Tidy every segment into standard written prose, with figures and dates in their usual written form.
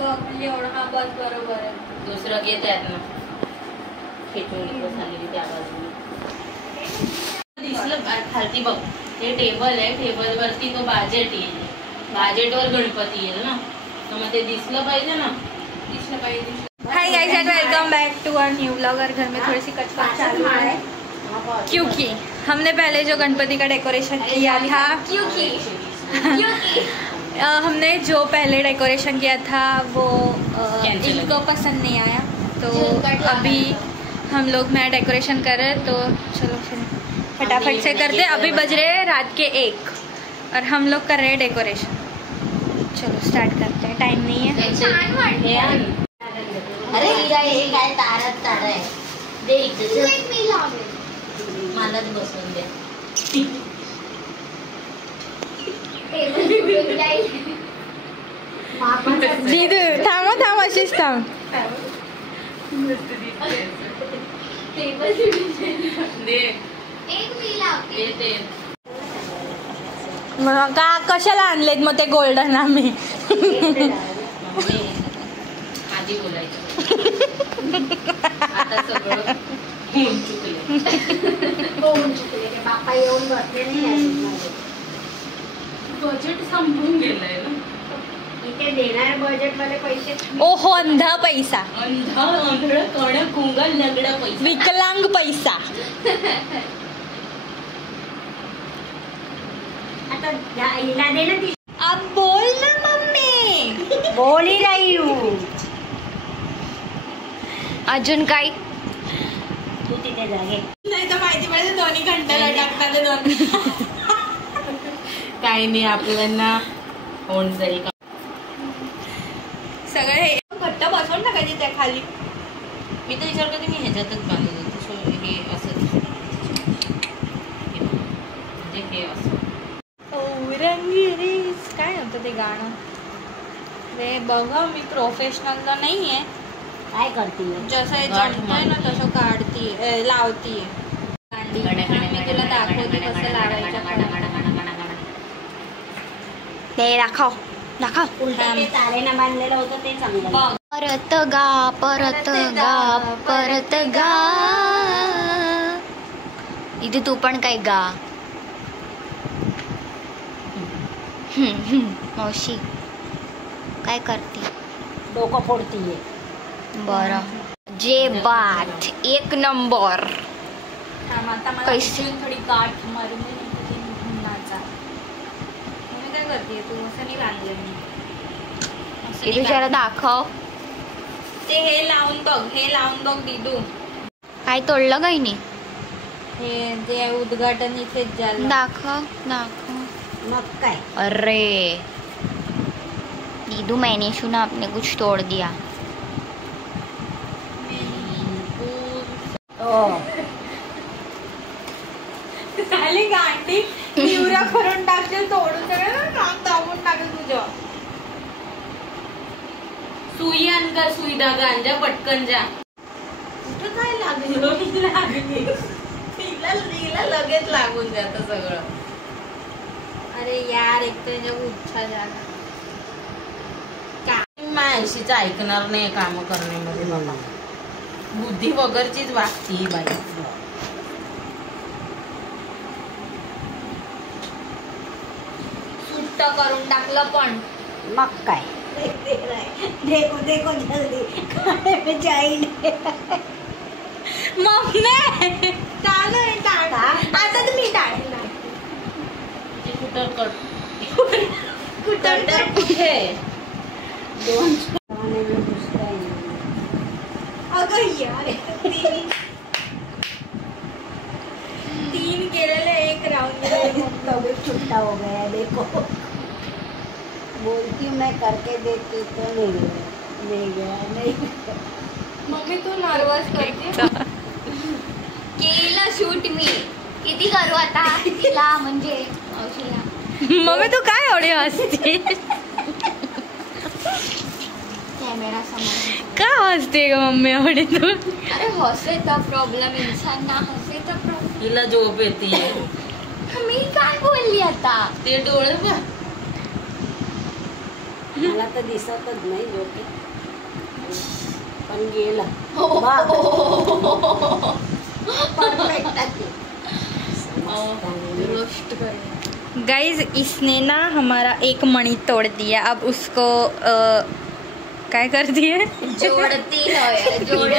एवढा बस बरोबर आहे. दुसरं घेत आहेत ना खेचून बसलेली त्या बाजूने दिसलं खालती बघ. हे टेबल आहे, टेबल वरती तो बाजेट येईल, बाजेटवर गणपती येईल ना, तर मग ते दिसलं पाहिजे ना. दिसलं पाहिजे. Hi guys and welcome back to our new vlog. और घर में थोड़ी सी कचकच चालू है क्योंकि हमने पहले जो गणपति का डेकोरेशन किया था, क्योंकि हमने जो पहले डेकोरेशन किया था वो इनको पसंद नहीं आया, तो अभी हम लोग नया डेकोरेशन कर रहे हैं। तो चलो फिर फटाफट से करते। अभी बज रहे हैं रात के 1 और हम लोग कर रहे हैं डेकोरेशन। चलो स्टार्ट करते हैं, टाइम नहीं है। अरे हे काय तारच तार आहे, दे इकडे मलाच बसवून द्या. दीदी थांबा थांब, अशीच थांब. मग का कशाला आणलेत मग ते गोल्डन आम्ही? आधी बोलायचं आता सगळं होऊन चुकले. बापा येऊन बसले नाही. बजेट संपून गेलंय ना इथे. देणार बजेट मध्ये पैसे. ओहो अंधा पैसा, आंधळ कण कुंगल लगडा पैसा, विकलांग पैसा. आता हिला दे ना ती. अब बोल ना मम्मी. बोल ही रही हूँ. अजून काही तू तिथे जागे नाही तर माहिती पाहिजे दोन्ही घंट्याला टाकतात ते दोन. काही नाही आपल्याला होऊन जाईल का सगळे हे घट्ट बसवून टाकायचे त्या खाली. मी तर विचार करते मी ह्याच्यातच बांधून देतो. हे असं म्हणजे हे असं रंगीरीस काय होतं ते गाणं रे. बघा मी प्रोफेशनल तर नाही आहे. काय करते जसं जमतंय ना तसं काढतीये, लावतीये. मी तुला दाखवते कसं लावायचं. ते दाखव दाखव. तारेनं बांधलेलं होतं ते चांगलं. परत गा परत गा परत गा. इथे तू पण काय गा. मावशी काय करते? डोकं फोडतीये. बरं जे बात एक नंबर. पैसे थोडी गाठ मारून काय करते तू? असं नाही बांधलं मी. तू जरा दाखव ते. हे लावून बघ, हे लावून बघ दिदू. काय तोडलं काही नाही. हे जे उद्घाटन इथेच झालं. दाखव दाखव. मग काय. अरे दीदू मैंने सुना आपने कुछ तोड़ दिया. झाली गांडी निवरा करून टाकशील, तोडून सगळं काम दाबून टाकेल तुझं. सुई आण का, सुई धागा आण जा पटकन जा. कुठं काय लागली तिला लगेच लागून जातं सगळं. अरे यार एक तर उच्छा झाला. मायशीच ऐकणार नाही काम करण्यामध्ये. बाबा बुद्धी वगैरेचीच वागती बाई. सुट्ट करून टाकलं पण. मग काय. देखो देखो जल्दी चाहिए. मम्मी चालू आहे टाळ. आता तुम्ही टाळ. कुठं कुठे दोन अगं यार तीन गेलेले एक राउंड तबीयत छुट्टा हो गया. देखो बोलती मैं करके देती तो नहीं गया. मम्मी तू नर्वस करते. केला शूट मी किती करू आता तिला म्हणजे मावशीला. मम्मी तू काय एवढी हसते? कॅमेरा समोर का हसते ग मम्मी एवढी तू? अरे हसे तर प्रॉब्लेम, इंसान ना हसे तर प्रॉब्लेम. हिला झोप येते. मी काय बोलली आता? ते डोळे बघ. मला तर दिसतच नाही जोके, पण गेला गाइज इसने ना हमारा एक मणि तोड़ दिया, अब उसको क्या कर दिए, जोड़ती है जोड़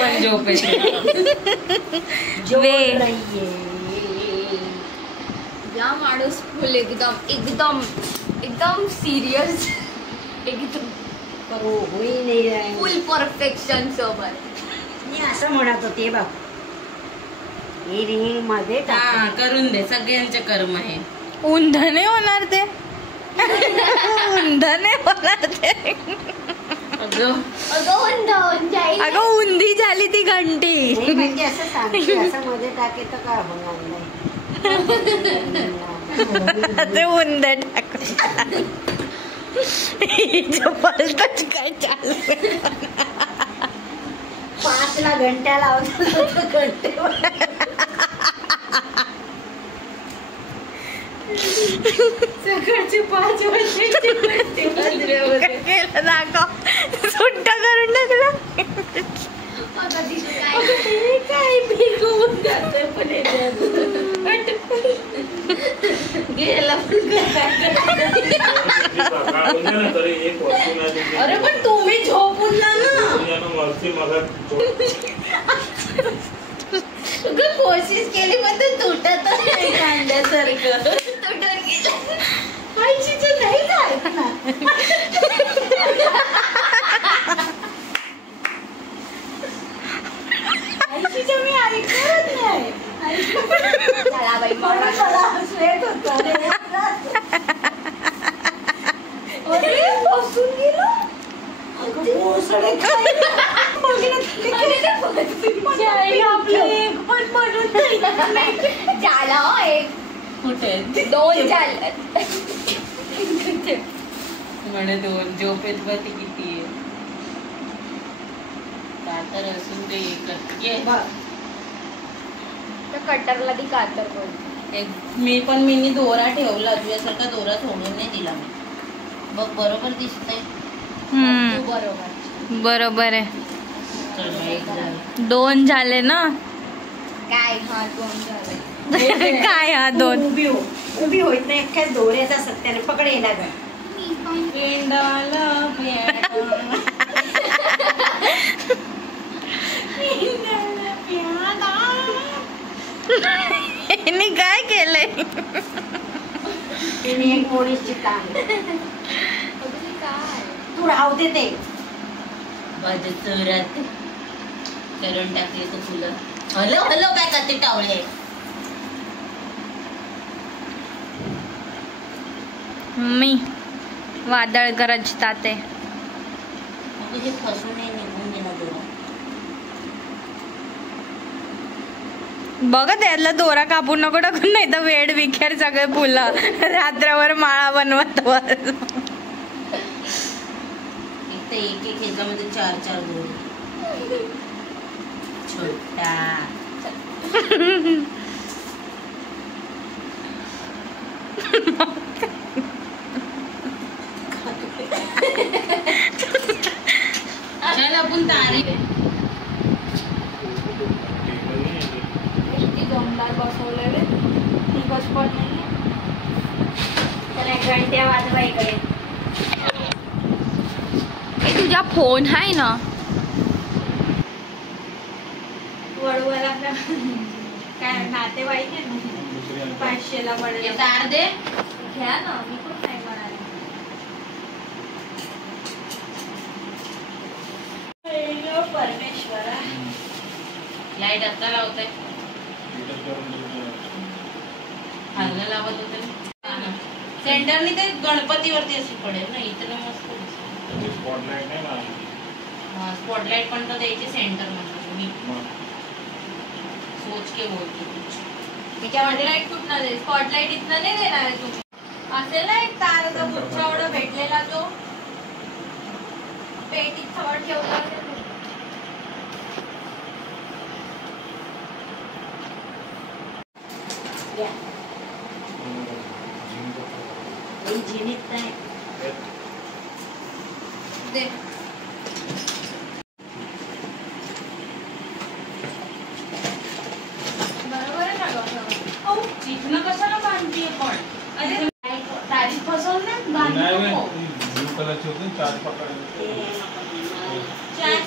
या माणूस फुल एकदम एकदम एकदम सिरियस, एकदम होई नाही राहिलं. फुल परफेक्शन सोबत. मी असं म्हणत होते बघ, हे रिंग मध्ये करून दे, सगळ्यांचे कर्म आहे. उंधने होणार ते, उंधने होणार ते. अगं उंधी झाली ती घंटी. म्हणजे असं सांगते, असं मध्ये टाके तर काय होणार नाही. ते उंद टाकून बोलतच काय चालू. 5ला घंट्या लावतो घंटे सकाळचे 5 वाजले दाखव, सुट्ट करून टाकला. काय बिघडून जातोय पण गेला. अरे पण तुम्ही झोपून जा ना. कोशिश केली पण ते तुटत नाही कांद्यासारखं. तुटून गेलं. आईशीचं नाही ऐकणार. आईशीचं मी ऐकणारच नाही. चला बाई मला स्वेट होतं. अरे बसून गेलो. दोन झालं म्हणे, दोन झोपेत बती किती आहे कातर असून ते कटरला ती कातर बोल. मी दोरा ठेवला, तुझ्यासारखा दोरा सोडून नाही दिला मी. बघ बरोबर दिसतंय. बरोबर बरोबर आहे. एक 2 झाले ना. काय? हा 2 झाले. काय हा 2? उभी होत नाही, काय दोऱ्याचा सत्याने पकड येणार का. काय केलंय तिने एक मोडीची काम. तू राहू दे ते माझ्या चोरात करून टाकले तू फुलं. हॅलो हॅलो काय करते टावळे. मी वादळ गरजताते. तुझे फसून नाही निघून गेला दोरा. बघ त्यातला दोरा कापून नको टाकून, नाही तर वेड विखेर सगळे फुलं रात्रभर माळा बनवत. एक एक ह्याच्यामध्ये 4-4 दोरे. छोटा चल आपण तारे दमदार बसवलेले. बस पण नाही. त्याला घंट्या वाजवा इकडे. तुझा फोन आहे ना. वळवाला काय नातेवाईक आहे ना, 500ला पडेल. तार दे घ्या ना, मी पण काय म्हणाले. परमेश्वरा लाईट आता लावताय. खाल्लं लावत होते सेंटरनी ते गणपतीवरती अशी पडेल ना. इथं मस्त स्पॉटलाइट पण तर द्यायची सेंटर म्हणतो मी. सोच के बोलते त्याच्यामध्ये लाईट कुठनं दे, स्पॉटलाईट इथनं नाही देणार आहे तू. असेल ना एक ताराचा गुच्छा एवढा भेटलेला, तो पेटीत थोडं ठेवला. झिनीत नाही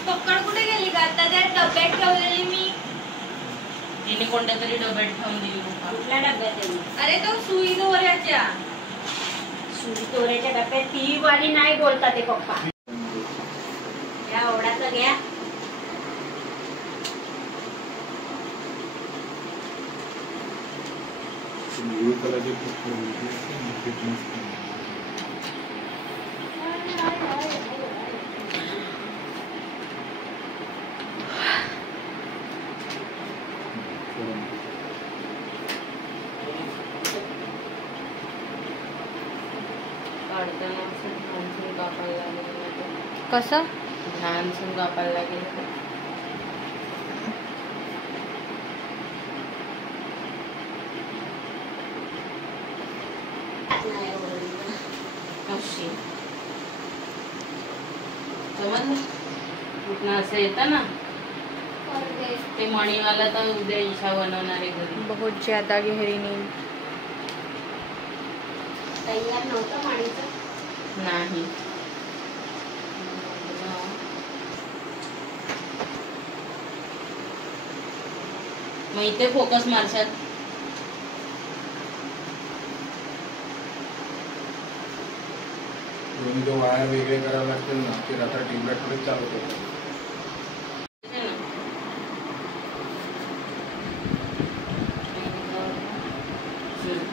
पकड कुठे गेली का? आता त्या डब्यात ठेवलेली मी. तिने कोणत्या तरी डब्यात ठेवून दिली. कुठल्या डब्यात? अरे तो सुई दोऱ्याच्या डब्यात ती वाली नाही बोलता ते पप्पा. या ओढाचं घ्या. कसं ध्यान सुन कापायला लागेल. कुठनं असं येतं ना ते मणीवाला तर उद्या ईशा बनवणारे घरी. बहुत ज्यादा गहरी नींद. तयार नव्हतं पाणीचं नाही. मग इथे फोकस मारशात. दोन्ही जो वायर वेगळे करावे लागतील ना ते रात्र ट्यूबलाईट थोडे चालू करतात.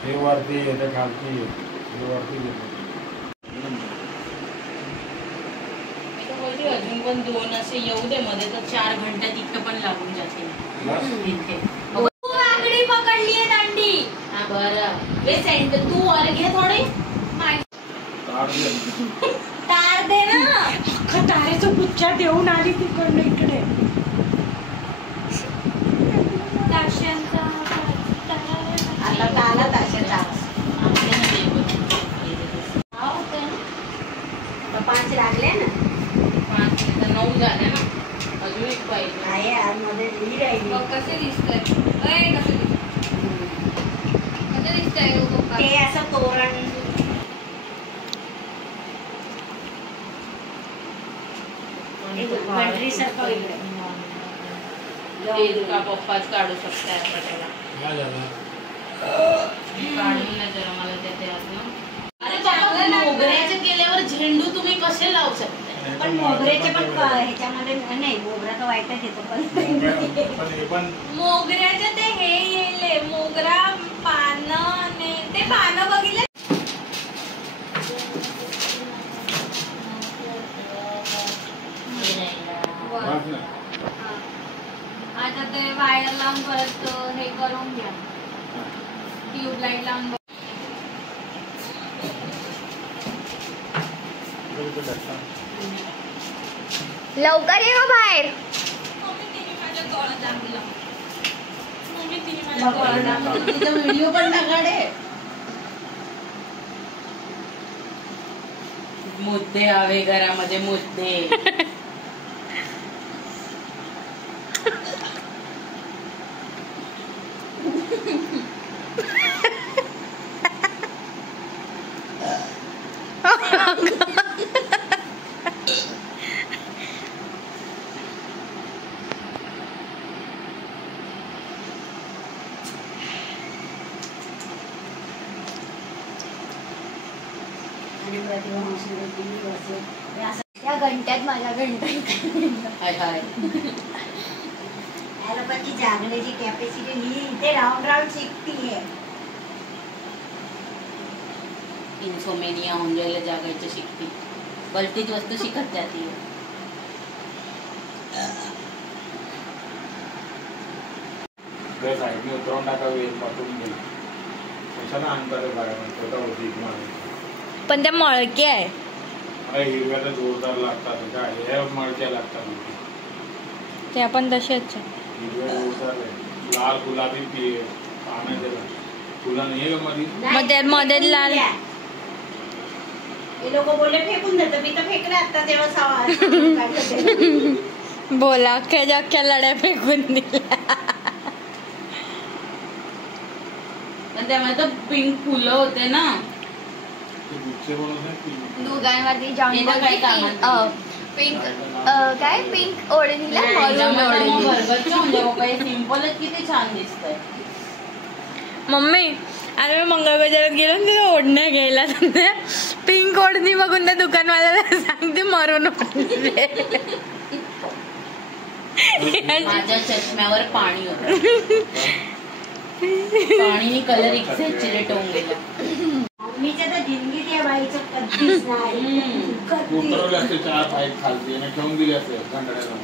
हे वरती येते खालती हे वरती येते. अजून पण 2 असे येऊ दे मध्ये तर 4 घंट्यात इतकं पण लागून जाते इथे. आगडी पकडलीये दांडी. हा बरं वे सेंट तू और घे थोडी तार दे ना. तारेचं गुच्छा देऊन आली तिकडनं इकडे. ताशांचा आता आला ताशाचा. 5 लागले ना. 5 तर 9 झाले ना. अजून एक पाहिजे आहे आतमध्ये ही राहिली. कसे दिसतंय? कसं दिसतंय ते असं तोरण गंटरी सारखं का पप्पाच काढू शकता आता त्याला. काढून नाही जरा मला त्याचे ना. अरे बाबा मोगऱ्याचे केल्यावर झेंडू तुम्ही कसे लावू शकता? पण मोगऱ्याचे पण ह्याच्यामध्ये नाही. मोगरा तर वाईटच येतो पण मोगऱ्याचे ते हे येले मोगरा पानं ते पानं बघितले. आता ते वायर लावून परत हे करून घ्या. ट्यूबलाईट लावून लवकर ये बाहेर. व्हिडिओ पण टाकाडे. मुद्दे हवे घरामध्ये मुद्दे. त्या घंट्यात माझ्या घंट्यात ॲलोपॅथी जागण्याची कॅपॅसिटी मी इथे राऊंड राऊंड शिकतीये. इन्सोमेनिया होऊन जायला जागायचं शिकते. भलतीच वस्तू शिकत जाते. साईडने उतरवून टाकावे पाठवून गेला कशाला आणतात बाहेर होती. पण त्या मळके आहे. हिरव्या तर जोरदार लागतात. काय हे मळक्या लागतात. ते आपण तसेच हिरव्या जोरदार आहे. लाल गुलाबी पानाचे फुलं नाही मध्ये मध्ये लाल. हे लोक बोलले फेकून देतं. मी तर फेकले आता तेव्हा बोला अख्ख्या लढ्या फेकून दिल्या. त्यामध्ये तर पिंक फुलं होते ना. गुच्छे बनवतात की दोघांवरती जाऊन इथं काही कामात पिंक काय पिंक ओढणीला मरून ओढणी. सिम्पलच किती छान दिसतंय. मम्मी अरे मी मंगळ बाजारात गेलो ना तिथे ओढण्या घ्यायला, पिंक ओढणी बघून त्या दुकानवाल्याला सांगते मरून ओढणी. माझ्या चष्म्यावर पाणी होतं. पाणीने कलर एक्झॅजरेट होऊन गेला. मम्मीच्या तर जिंदगीत या बाईचं कधीच नाही. उतरवले असते 4 पाईप खालती आणि ठेवून दिले असते घंटाड्याला.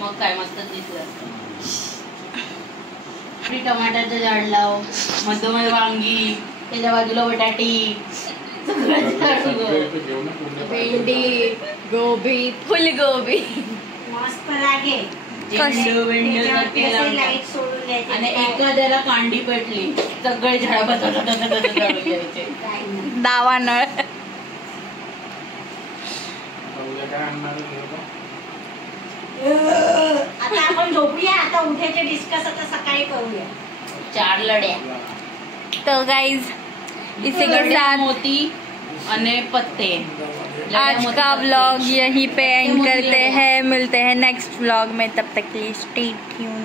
मग काय मस्त दिसलं. टमाट्याचं झाड लाव, मध्ये वांगी, त्याच्या बाजूला बटाटी, भेंडी, गोबी, फुलगोबी, मस्त लागे. लाईट सोडून द्यायची आणि एखाद्याला कांडी पेटली सगळे झाड घ्यायचे. दावा नळ. काय आणणार आता आपण झोपूया. आता उठायचे डिस्कस आता सकाळी करूया. 4 लड्या. तो गाइज इसी के साथ मोती आणि पत्ते. आज का व्लॉग यहीं पे एंड करते हैं. मिलते हैं नेक्स्ट व्लॉग में, तब तक के लिए स्टे ट्यून.